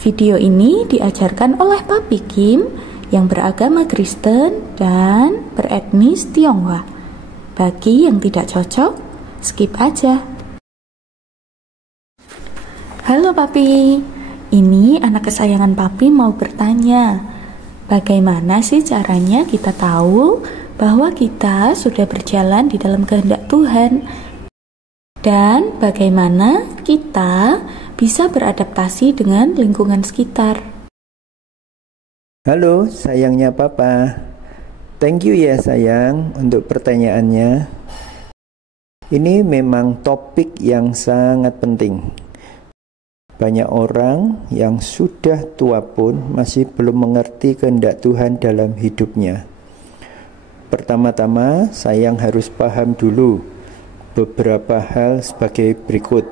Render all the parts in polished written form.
Video ini diajarkan oleh Papi Kim yang beragama Kristen dan beretnis Tionghoa. Bagi yang tidak cocok, skip aja. Halo Papi, ini anak kesayangan Papi mau bertanya, bagaimana sih caranya kita tahu bahwa kita sudah berjalan di dalam kehendak Tuhan? Dan bagaimana kita bisa beradaptasi dengan lingkungan sekitar? Halo, sayangnya Papa. Thank you ya sayang untuk pertanyaannya. Ini memang topik yang sangat penting. Banyak orang yang sudah tua pun masih belum mengerti kehendak Tuhan dalam hidupnya. Pertama-tama, sayang harus paham dulu beberapa hal sebagai berikut.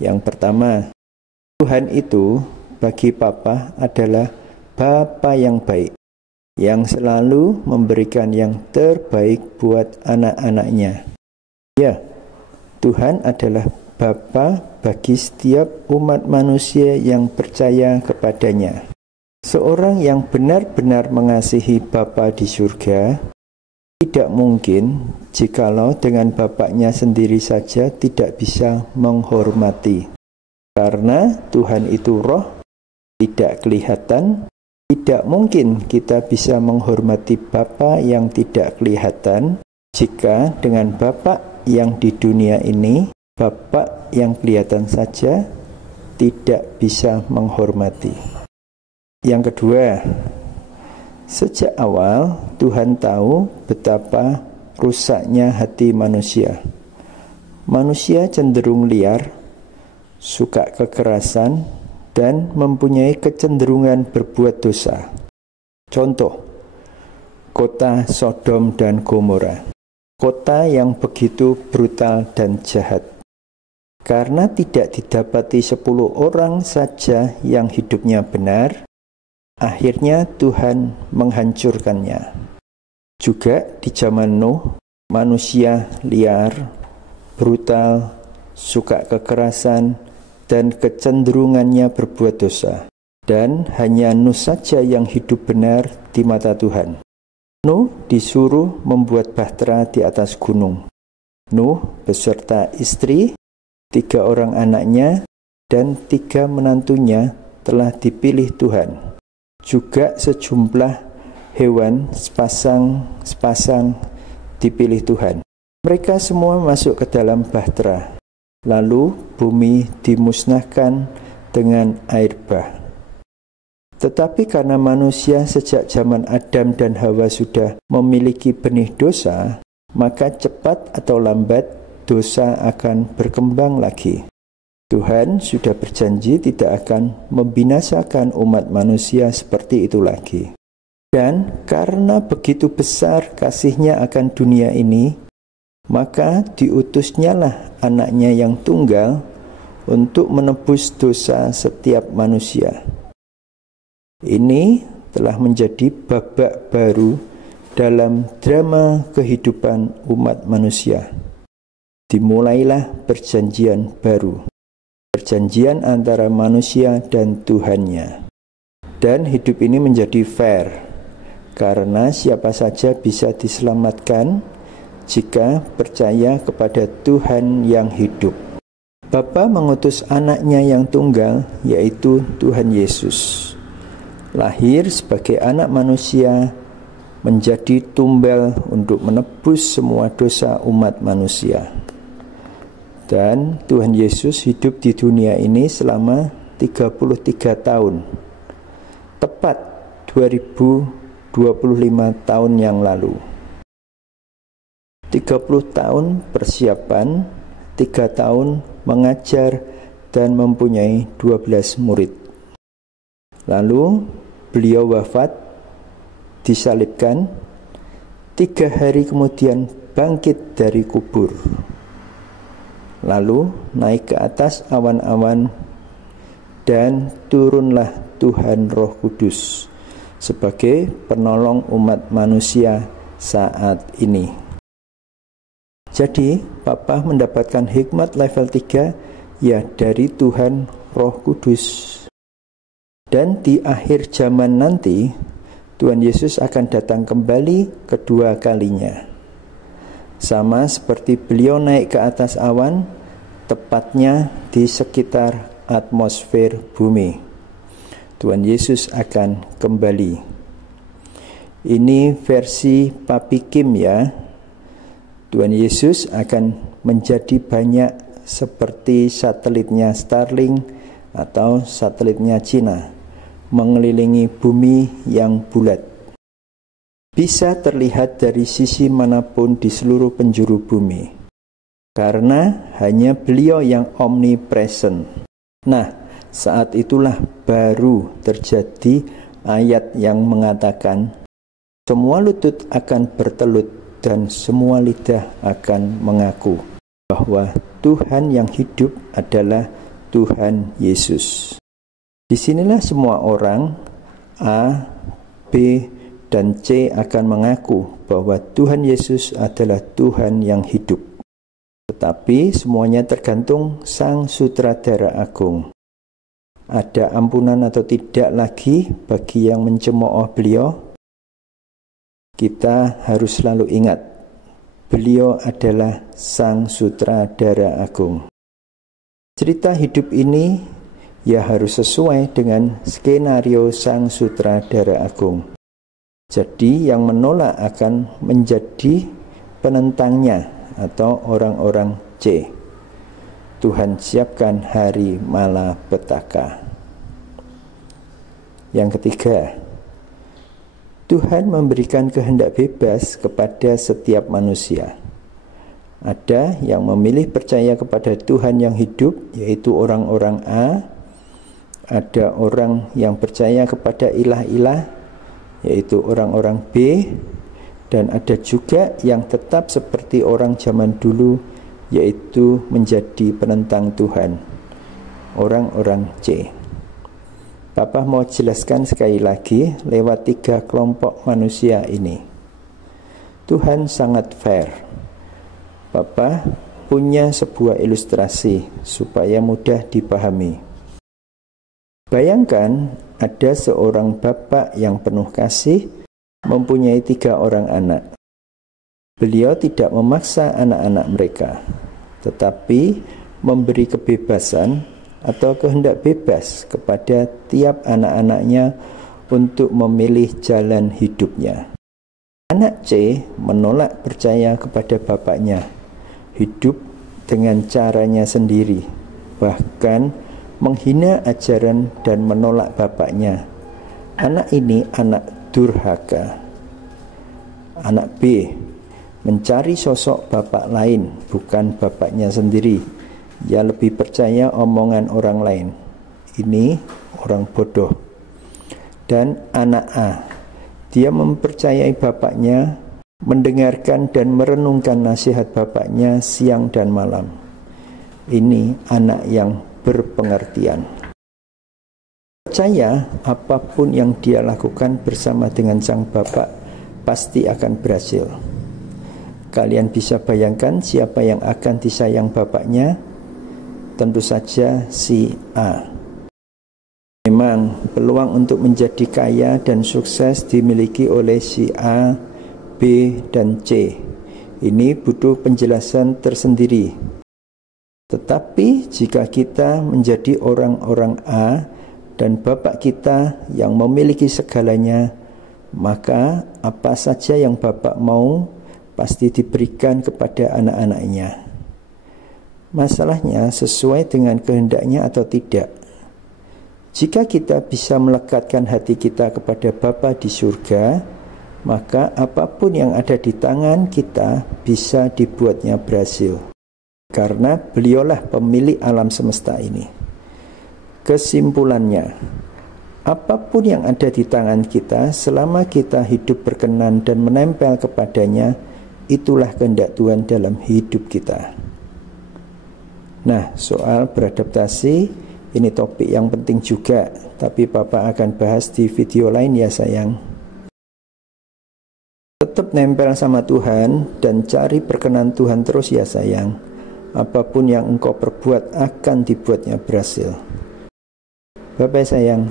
Yang pertama, Tuhan itu bagi Papa adalah Bapa yang baik, yang selalu memberikan yang terbaik buat anak-anaknya. Ya, Tuhan adalah Bapa bagi setiap umat manusia yang percaya kepadanya. Seorang yang benar-benar mengasihi Bapa di surga tidak mungkin jikalau dengan Bapaknya sendiri saja tidak bisa menghormati. Karena Tuhan itu roh, tidak kelihatan. Tidak mungkin kita bisa menghormati Bapa yang tidak kelihatan jika dengan Bapa yang di dunia ini, Bapa yang kelihatan saja tidak bisa menghormati. Yang kedua, sejak awal Tuhan tahu betapa rusaknya hati manusia. Manusia cenderung liar, suka kekerasan, dan mempunyai kecenderungan berbuat dosa. Contoh, kota Sodom dan Gomora, kota yang begitu brutal dan jahat. Karena tidak didapati 10 orang saja yang hidupnya benar, akhirnya Tuhan menghancurkannya. Juga di zaman Nuh, manusia liar, brutal, suka kekerasan, dan kecenderungannya berbuat dosa. Dan hanya Nuh saja yang hidup benar di mata Tuhan. Nuh disuruh membuat bahtera di atas gunung. Nuh beserta istri, 3 orang anaknya, dan 3 menantunya telah dipilih Tuhan. Juga sejumlah hewan sepasang dipilih Tuhan. Mereka semua masuk ke dalam bahtera. Lalu bumi dimusnahkan dengan air bah. Tetapi karena manusia sejak zaman Adam dan Hawa sudah memiliki benih dosa, maka cepat atau lambat dosa akan berkembang lagi. Tuhan sudah berjanji tidak akan membinasakan umat manusia seperti itu lagi. Dan karena begitu besar kasih-Nya akan dunia ini, maka diutusnyalah anaknya yang tunggal untuk menebus dosa setiap manusia. Ini telah menjadi babak baru dalam drama kehidupan umat manusia. Dimulailah perjanjian baru, perjanjian antara manusia dan Tuhannya. Dan hidup ini menjadi fair, karena siapa saja bisa diselamatkan jika percaya kepada Tuhan yang hidup. Bapa mengutus anaknya yang tunggal, yaitu Tuhan Yesus. Lahir sebagai anak manusia, menjadi tumbal untuk menebus semua dosa umat manusia. Dan Tuhan Yesus hidup di dunia ini selama 33 tahun. Tepat 2025 tahun yang lalu. 30 tahun persiapan, 3 tahun mengajar dan mempunyai 12 murid. Lalu beliau wafat, disalibkan, 3 hari kemudian bangkit dari kubur. Lalu naik ke atas awan-awan dan turunlah Tuhan Roh Kudus sebagai penolong umat manusia saat ini. Jadi, Papa mendapatkan hikmat level 3 ya dari Tuhan Roh Kudus. Dan di akhir zaman nanti, Tuhan Yesus akan datang kembali kedua kalinya. Sama seperti beliau naik ke atas awan, tepatnya di sekitar atmosfer bumi. Tuhan Yesus akan kembali. Ini versi Papi Kim ya. Tuhan Yesus akan menjadi banyak seperti satelitnya Starlink atau satelitnya Cina, mengelilingi bumi yang bulat. Bisa terlihat dari sisi manapun di seluruh penjuru bumi, karena hanya beliau yang omnipresent. Nah, saat itulah baru terjadi ayat yang mengatakan, semua lutut akan bertelut dan semua lidah akan mengaku bahwa Tuhan yang hidup adalah Tuhan Yesus. Disinilah semua orang A, B, dan C akan mengaku bahwa Tuhan Yesus adalah Tuhan yang hidup. Tetapi semuanya tergantung Sang Sutradara Agung. Ada ampunan atau tidak lagi bagi yang mencemooh beliau? Kita harus selalu ingat, beliau adalah Sang Sutradara Agung. Cerita hidup ini ya harus sesuai dengan skenario Sang Sutradara Agung. Jadi yang menolak akan menjadi penentangnya atau orang-orang C. Tuhan siapkan hari malapetaka. Yang ketiga, Tuhan memberikan kehendak bebas kepada setiap manusia. Ada yang memilih percaya kepada Tuhan yang hidup, yaitu orang-orang A. Ada orang yang percaya kepada ilah-ilah, yaitu orang-orang B. Dan ada juga yang tetap seperti orang zaman dulu, yaitu menjadi penentang Tuhan, orang-orang C. Papa mau jelaskan sekali lagi lewat 3 kelompok manusia ini. Tuhan sangat fair. Papa punya sebuah ilustrasi supaya mudah dipahami. Bayangkan ada seorang bapak yang penuh kasih, mempunyai 3 orang anak. Beliau tidak memaksa anak-anak mereka, tetapi memberi kebebasan atau kehendak bebas kepada tiap anak-anaknya untuk memilih jalan hidupnya. Anak C menolak percaya kepada bapaknya, hidup dengan caranya sendiri, bahkan menghina ajaran dan menolak bapaknya. Anak ini anak durhaka. Anak B mencari sosok bapak lain, bukan bapaknya sendiri. Ia lebih percaya omongan orang lain. Ini orang bodoh. Dan anak A, dia mempercayai bapaknya, mendengarkan dan merenungkan nasihat bapaknya siang dan malam. Ini anak yang berpengertian. Percaya apapun yang dia lakukan bersama dengan sang bapak pasti akan berhasil. Kalian bisa bayangkan siapa yang akan disayang bapaknya? Tentu saja si A. Memang peluang untuk menjadi kaya dan sukses dimiliki oleh si A, B, dan C. Ini butuh penjelasan tersendiri. Tetapi jika kita menjadi orang-orang A dan bapak kita yang memiliki segalanya, maka apa saja yang bapak mau pasti diberikan kepada anak-anaknya. Masalahnya sesuai dengan kehendaknya atau tidak. Jika kita bisa melekatkan hati kita kepada Bapa di surga, maka apapun yang ada di tangan kita bisa dibuatnya berhasil. Karena beliaulah pemilik alam semesta ini. Kesimpulannya, apapun yang ada di tangan kita, selama kita hidup berkenan dan menempel kepadanya, itulah kehendak Tuhan dalam hidup kita. Nah, soal beradaptasi, ini topik yang penting juga, tapi Papa akan bahas di video lain ya sayang. Tetap nempel sama Tuhan dan cari perkenan Tuhan terus ya sayang. Apapun yang engkau perbuat akan dibuatnya berhasil. Bye-bye sayang.